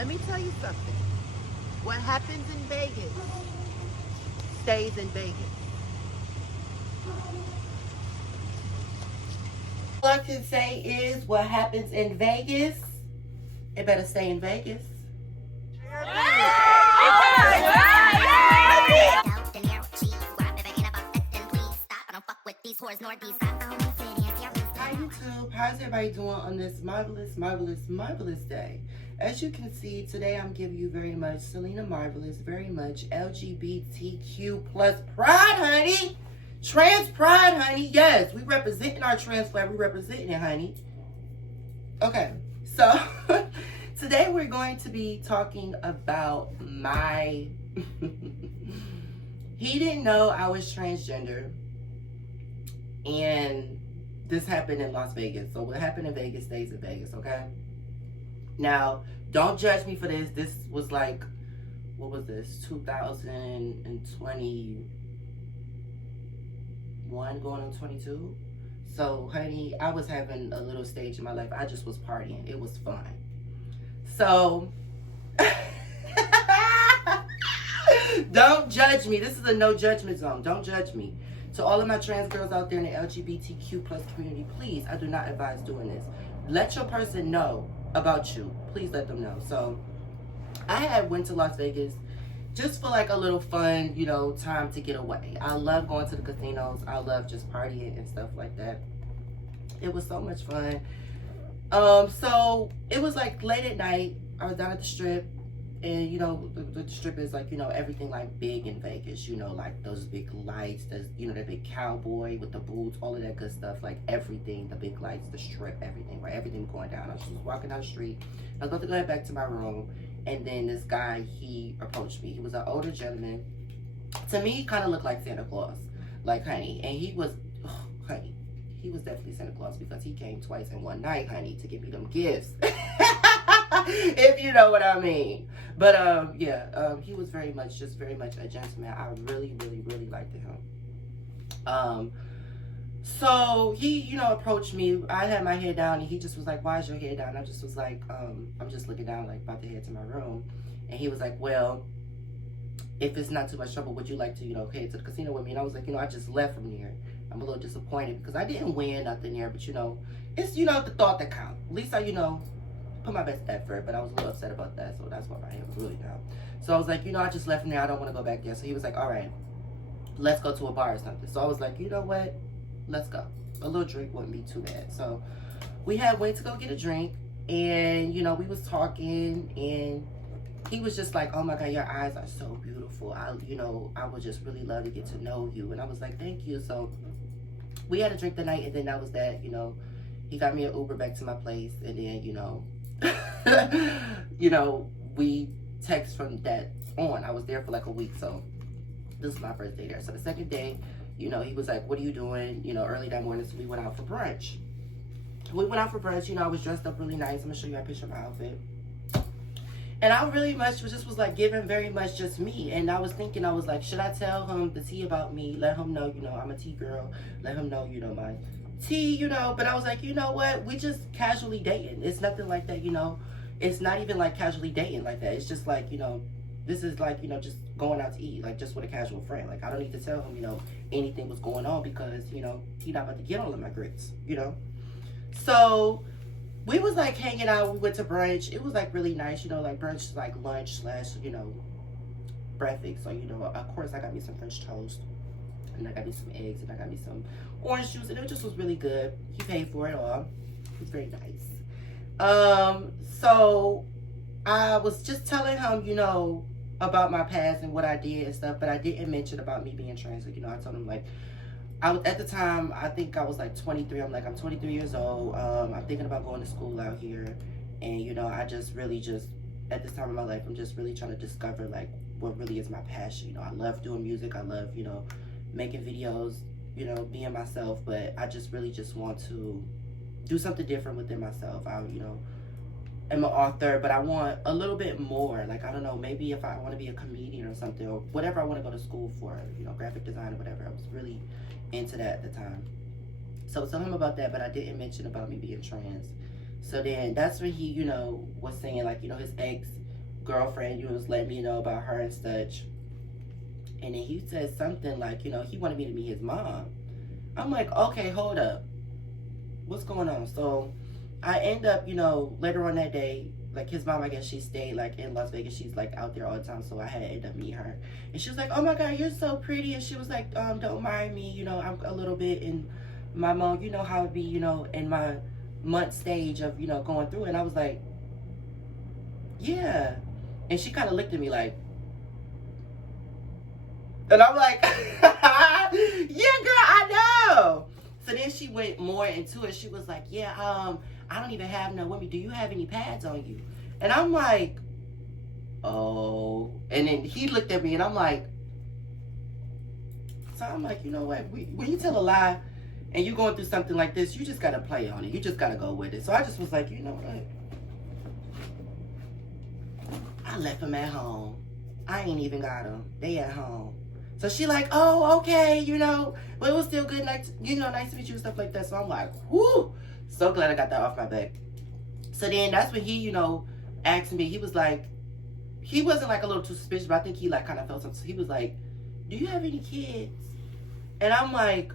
Let me tell you something. What happens in Vegas stays in Vegas. All I can say is what happens in Vegas, it better stay in Vegas. Hi YouTube, how's everybody doing on this marvelous day? As you can see, today I'm giving you very much Selena Marvelous, very much LGBTQ plus pride, honey. Trans pride, honey. Yes, we representing our trans flag. We representing it, honey. Okay, so today we're going to be talking about my... He didn't know I was transgender. And this happened in Las Vegas. So what happened in Vegas stays in Vegas, okay? Now, don't judge me for this. This was like, what was this? 2021 going on 22. So, honey, I was having a little stage in my life. I just was partying. It was fun. So, don't judge me. This is a no judgment zone. Don't judge me. To all of my trans girls out there in the LGBTQ plus community, please, I do not advise doing this. Let your person know about you. Please let them know. So I had went to Las Vegas just for like a little fun, you know, time to get away. I love going to the casinos. I love just partying and stuff like that. It was so much fun. So it was like late at night. I was down at the Strip. And, you know, the Strip is like, you know, everything like big in Vegas, you know, like those big lights, there's, you know, that big cowboy with the boots, all of that good stuff, like everything, the big lights, the Strip, everything, right? Everything going down. I was just walking down the street. I was about to go back to my room. And then this guy, he approached me. He was an older gentleman. To me, he kind of looked like Santa Claus, like, honey. And he was, oh, honey, he was definitely Santa Claus because he came twice in one night, honey, to give me them gifts. If you know what I mean. But yeah, he was very much a gentleman. I really liked him. So he, you know, approached me. I had my head down and he just was like, why is your head down? I just was like, I'm just looking down, like about to head to my room. And he was like, well, if it's not too much trouble, would you like to, you know, head to the casino with me? And I was like, you know, I just left from there. I'm a little disappointed because I didn't win nothing there, but you know, it's, you know, the thought that counts. At least I, you know, put my best effort, but I was a little upset about that, so that's why my head was really down. So I was like, you know, I just left from there. I don't want to go back there. So he was like, all right, let's go to a bar or something. So I was like, you know what? Let's go. A little drink wouldn't be too bad. So we went to go get a drink, and, you know, we was talking, and he was just like, oh my God, your eyes are so beautiful. You know, I would just really love to get to know you. And I was like, thank you. So we had a drink the night, and then that was that, you know. He got me an Uber back to my place, and then, you know, you know, we text from that on. I was there for like a week, so this is my first day there. So the second day, you know, he was like, what are you doing? You know, early that morning, so we went out for brunch. We went out for brunch, you know, I was dressed up really nice. I'm gonna show you a picture of my outfit. And I really much was like giving very much just me. And I was thinking, I was like, should I tell him the tea about me? Let him know, you know, I'm a tea girl. Let him know, you know, my tea, you know. But I was like, you know what? We just casually dating. It's nothing like that, you know. It's not even like casually dating like that. It's just like, you know, this is like, you know, just going out to eat, like just with a casual friend. Like, I don't need to tell him, you know, anything was going on because, you know, he not about to get all of my grits, you know. So we was like hanging out. We went to brunch. It was like really nice, you know, like brunch is like lunch slash, you know, breakfast. So, you know, of course I got me some French toast, and I got me some eggs, and I got me some orange juice, and it just was really good. He paid for it all. It was very nice. So I was just telling him, you know, about my past and what I did and stuff, but I didn't mention about me being trans. Like, you know, I told him, like, I was, at the time, I think I was like 23. I'm like, I'm 23 years old. I'm thinking about going to school out here. And, you know, I just really just, at this time in my life, I'm just really trying to discover, like, what really is my passion. You know, I love doing music. I love, you know, making videos, you know, being myself. But I just really just want to do something different within myself. I, you know, am an author, but I want a little bit more. Like, I don't know, maybe if I want to be a comedian or something, or whatever I want to go to school for, you know, graphic design or whatever. I was really into that at the time. So I was telling him about that, but I didn't mention about me being trans. So then that's when he, you know, was saying, like, you know, his ex, girlfriend, you was letting me know about her and such. And then he said something like, he wanted me to meet his mom. I'm like, okay, hold up. What's going on? So I end up, later on that day, like his mom, I guess she stayed like in Las Vegas. She's like out there all the time. So I had to end up meeting her. And she was like, oh my God, you're so pretty. And she was like, don't mind me. I'm a little bit in my mom, how it be, in my month stage of, going through it. And I was like, yeah. And she kind of looked at me like, and I'm like, yeah, girl, I know. So then she went more into it. She was like, yeah, I don't even have no women. Do you have any pads on you? And I'm like, oh. And then he looked at me and I'm like, so I'm like, you know what? When you tell a lie and you're going through something like this, you just got to play on it. You just got to go with it. So I just was like, you know what? I left him at home. I ain't even got them. They at home. So she like, oh, okay, but it was still good, nice to meet you and stuff like that. So I'm like, whoo, so glad I got that off my back. So then that's when he, asked me, he was like, he wasn't like a little too suspicious, but I think he like kind of felt something. So he was like, do you have any kids? And I'm like,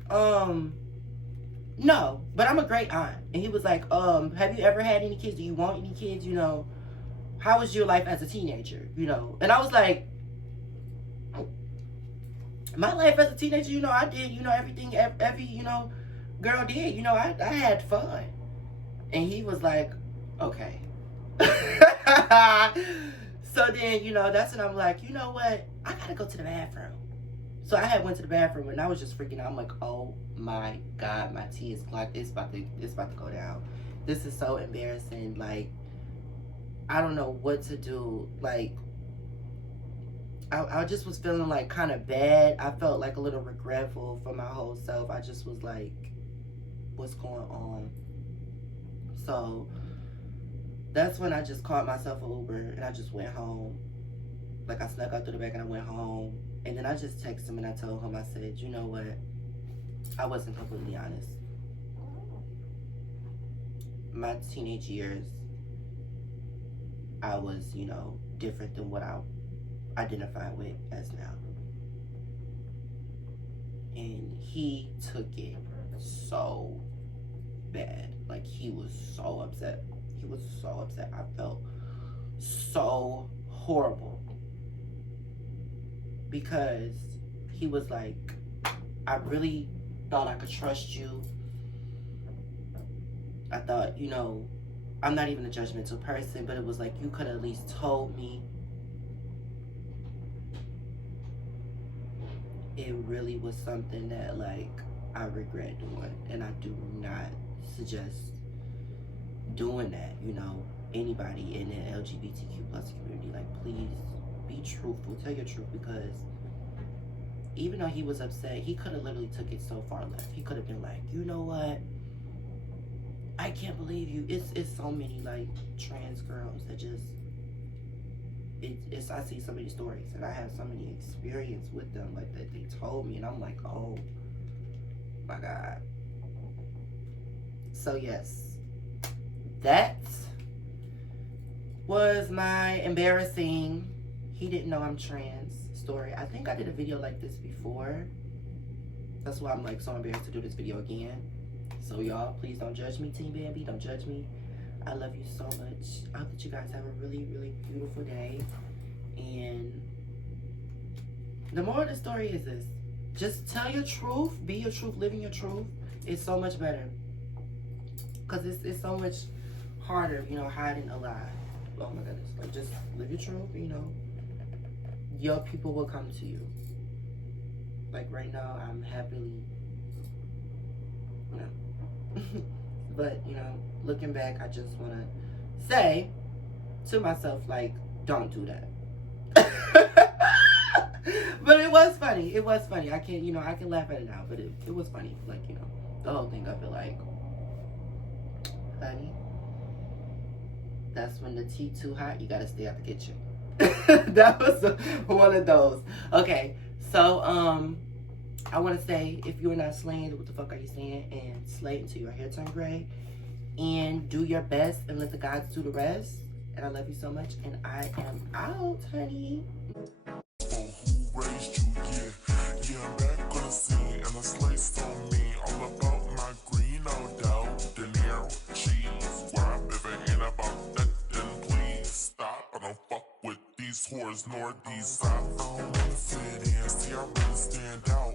no, but I'm a great aunt. And he was like, have you ever had any kids? Do you want any kids? How was your life as a teenager? And I was like, my life as a teenager, I did, everything every, girl did. I had fun. And he was like, okay. So then, that's when I'm like, you know what? I gotta go to the bathroom. So I went to the bathroom and I was just freaking out. I'm like, oh my God, my tea is clogged. It's about to go down. This is so embarrassing. Like, I don't know what to do. Like, I just was feeling like kind of bad. I felt like a little regretful for my whole self. I just was like, what's going on? So that's when I just called myself an Uber and I just went home. Like, I snuck out through the back and I went home. And then I just texted him and I told him, I said, you know what? I wasn't completely honest. My teenage years, I was, different than what I identify with as now. And he took it so bad. Like, he was so upset. He was so upset. I felt so horrible. Because he was like, I really thought I could trust you. I thought, I'm not even a judgmental person, but it was like, you could at least told me. It really was something that, like, I regret doing. And I do not suggest doing that, Anybody in the LGBTQ plus community, like, please be truthful. Tell your truth, because even though he was upset, he could have literally took it so far left. He could have been like, you know what? I can't believe you. It's so many, like, trans girls that just, I see so many stories and I have so many experience with them, like, that they told me, and I'm like, oh my God. So yes, that was my embarrassing he didn't know I'm trans story. I think I did a video like this before. That's why I'm like so embarrassed to do this video again. So y'all, please don't judge me, Team Bambi. Don't judge me. I love you so much. I hope that you guys have a really, really beautiful day. And the moral of the story is this. Just tell your truth. Be your truth. Living your truth is so much better. Because it's so much harder, hiding a lie. Oh my goodness. Like, just live your truth, Your people will come to you. Like, right now, I'm happily, but, looking back, I just want to say to myself, like, don't do that. But it was funny. It was funny. I can, I can laugh at it now, but it was funny. Like, the whole thing, I feel like, honey, that's when the tea too hot, you gotta stay out the kitchen. That was one of those. Okay, so, I want to say, if you're not slaying, what the fuck are you saying? And slay until your hair turn gray. And do your best and let the gods do the rest. And I love you so much. And I am out, honey. Who raised you? Yeah, I'm back on the scene, and I slay so mean. All about my green, no doubt. De Niro, cheese. Where I'm living ain't about that, then please stop. I don't fuck with these whores nor these. I don't wanna fit in, see, I really stand out.